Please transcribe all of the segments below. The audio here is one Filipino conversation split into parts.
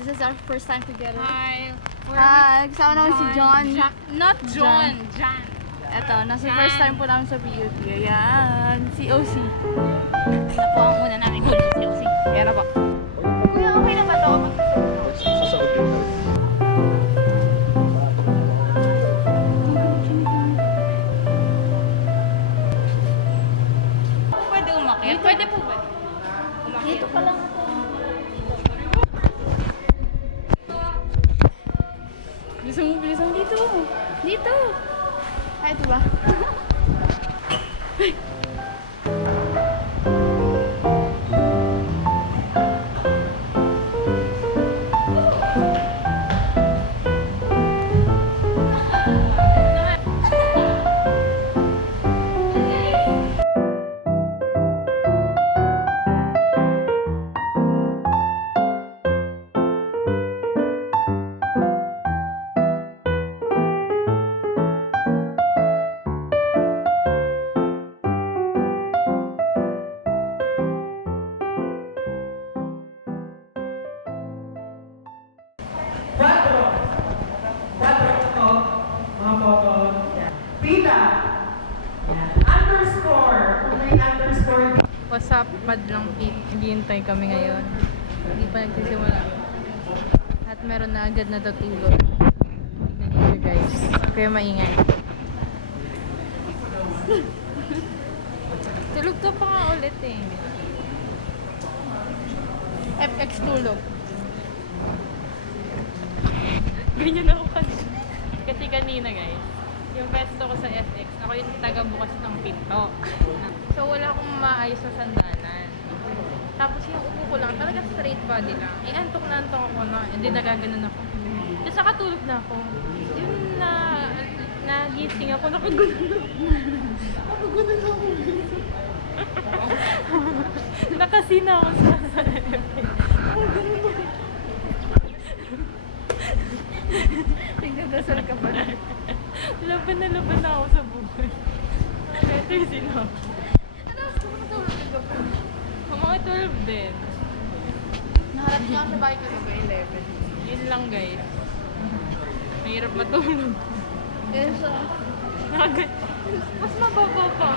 This is our first time together. Hi. Hi, kasama naman si John. Not John. Jan. Eto, nasa first time po namin sa PUP. Ayan, COC. Nakuha muna namin kung si Osi. Ayan na po. Kuya, okay na ba ito? Pwede umakyat? Pwede po ba? Dito pa lang ako. Bilisan mo dito. Dito. Ay, ito ba? What's up, Madlang Pit? Naghihintay kami ngayon. Hindi pa nagsisimula. At meron na agad na natulog. Tignan niyo guys. Kaya maingay. Tulog ka pa nga ulit eh. FX tulog. Ganyan ako kasi kanina guys. Yung pesto ko sa FX, ako yung taga-bukas ng pinto. So wala akong maayos na sandalan. Tapos yung upo ko lang, talaga straight body lang. Antok na antok ako na, hindi nagaganon ako. Tapos nakatulog na ako. Yun na, nagising ako, nakagunan. Nakagunan ako. Nakasina ako sa FX. Tignan-dasal ka pa na. Laban na ako sa buhay. Ito yung sinabi. Ano? Matulog ka pa. Mga 12 din. Naharap niyo ako sa bahay ko ba 11? Yun lang guys. Mahirap matulog. Yes, Mas mababa pa.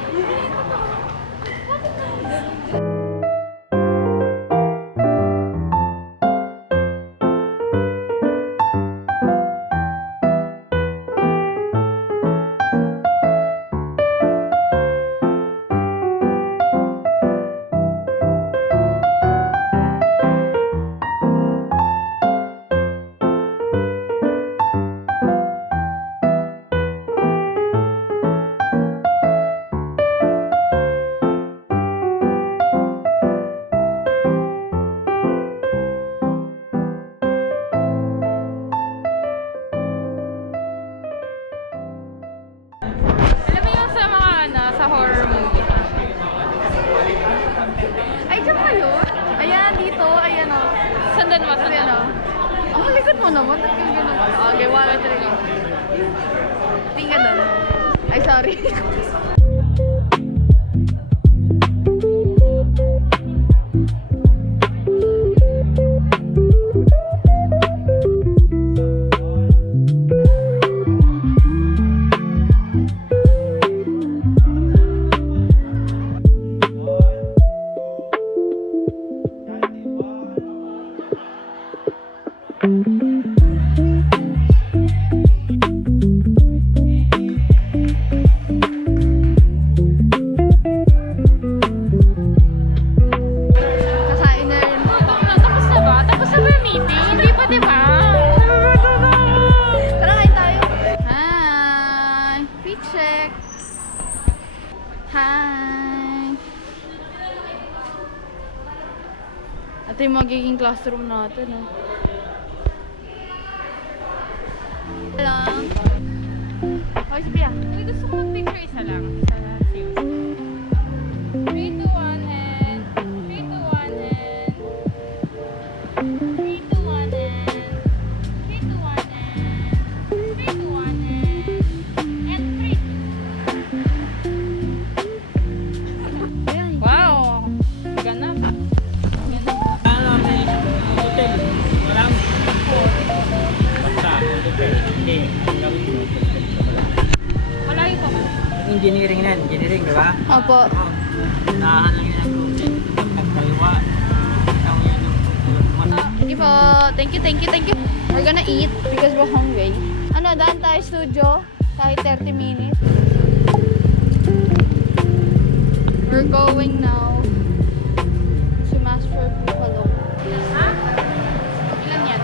Sa horror movie. ay, dyan kayo? Ayan, dito. Ayan o. Sandan mo, Ayan sandan. o. Ang likod mo naman. Ba't kang gano'n? Okay, wala talaga. Tingnan doon. Ay, sorry. Kakain na rin. Tapos na ba? Tapos na ba yung meeting? Hindi pa, di ba? Tara, kain tayo. Hi! Fit check. Hi! Ito yung magiging classroom natin. Hello! Hoy, si Pia. Uy, gusto ko mag-picture isa lang. Sa COC. 3, 2, 1, and... 3, 2, 1, and... 3, 2, 1, and... 3, 2, 1, and... 3, 2, 1, and... 3. Wow! Ganap. Ganap. Hotel. Walang engineering na yan. Engineering, di ba? Opo. Oo. Nahan lang yan ang tubig. Nagkaliwa. Ikaw yan yung Thank you po. Thank you. We're gonna eat because we're hungry. Ano, daan tayo studio. Kahit 30 minutes. We're going now to Master Buffalo. Ha? Ilan yan?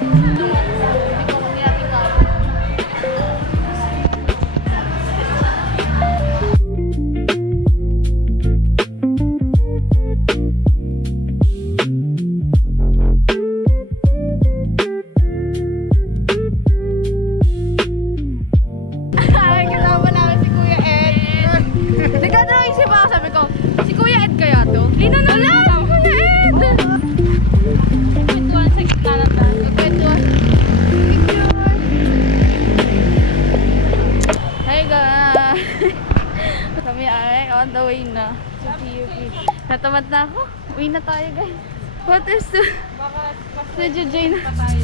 Hindi ko kung natin ka. Ay, kasama namin si Kuya Ed. Nagdadrawing ako, sabi ko, si Kuya Ed kaya to? Lino na lang! Kuya Ed! Kwentuhan sa gitna ng daan. Nagkwentuhan. Picture! Hey guys! Kami ay on the way na sa PUP. Natamad na ako. Uwi na tayo guys. What is the... Baka Medyo Jane. pa tayo.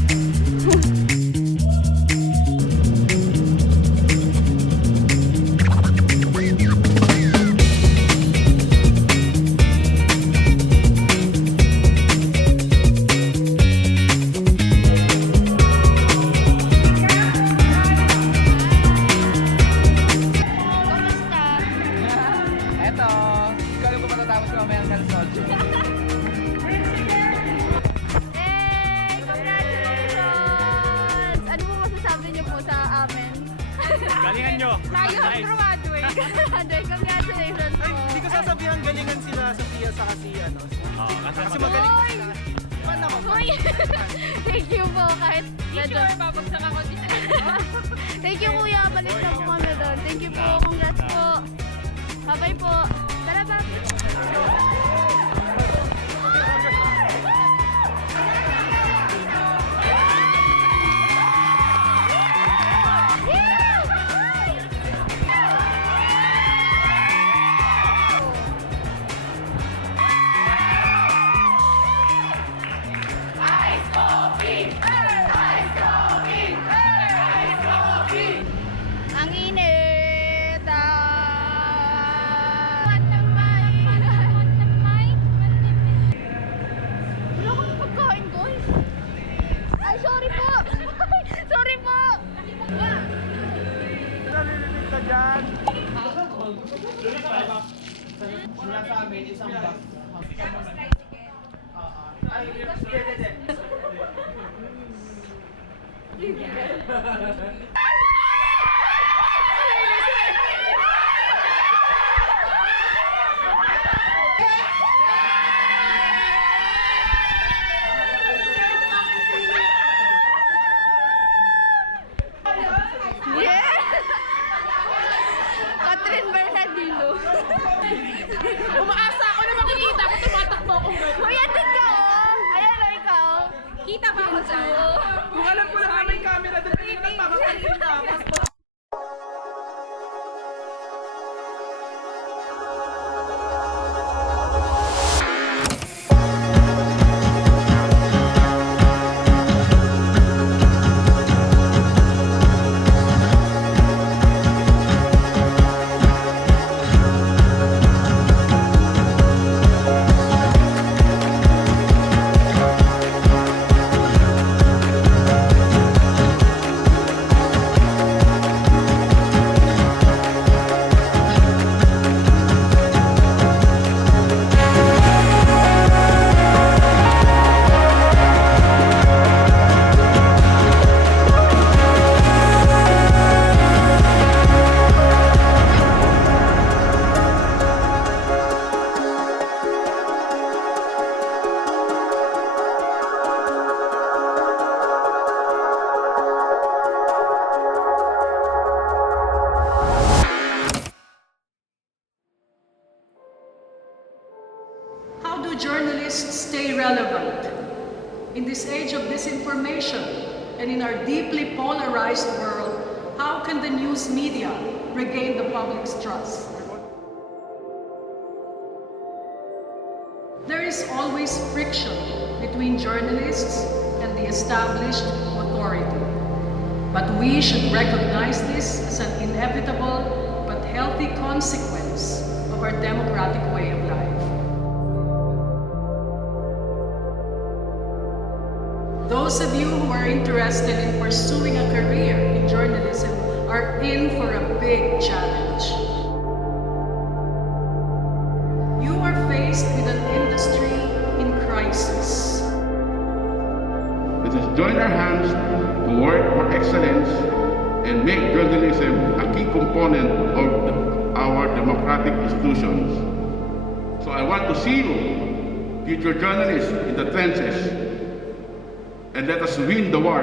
Kamusta? Eto, ikaw alam ko matatapos ko mamaya ng soldier. Hey! Congratulations! Ano po masasabi niyo po sa amin? Galingan nyo! Tayo ang graduate. Andre, congratulations po. Ay, hindi ko sasabihan galingan sila Sophia sa kasi ano. Oo, Kasi magaling Hoy! sila. Paano ako? Hoy! Thank you po kahit medyo... Sure, babagsak ako dito. Thank you kuya, balik na po kami doon. Thank you po, congrats po. Bye-bye po. Tara ba? Ang init! Wala akong pagkain, guys. Ay, sorry po! Sorry po! Nalililig ka dyan. Ay, sige. Yeah! Catherine Bernardino. Umaasa ako na makikita ko tumatakbo ko. Uy, andun ka oh! Ayan o, ikaw. Kita ba ako sa'yo? Kung alam ko lang na may camera doon, hindi ko nagpapakalit na. How do journalists stay relevant? In this age of disinformation and in our deeply polarized world, how can the news media regain the public's trust? There is always friction between journalists and the established authority. But we should recognize this as an inevitable but healthy consequence of our democratic way of life. Those of you who are interested in pursuing a career in journalism are in for a big challenge. You are faced with an industry in crisis. Let us join our hands to work for excellence and make journalism a key component of our democratic institutions. So I want to see you, future journalists in the trenches, and let us win the war.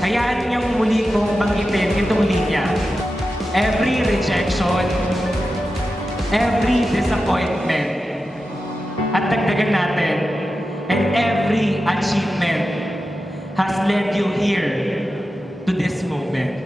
Hayaan niyong muli kong banggitin itong linya. Every rejection, every disappointment, at dagdagan natin, and every achievement has led you here to this moment.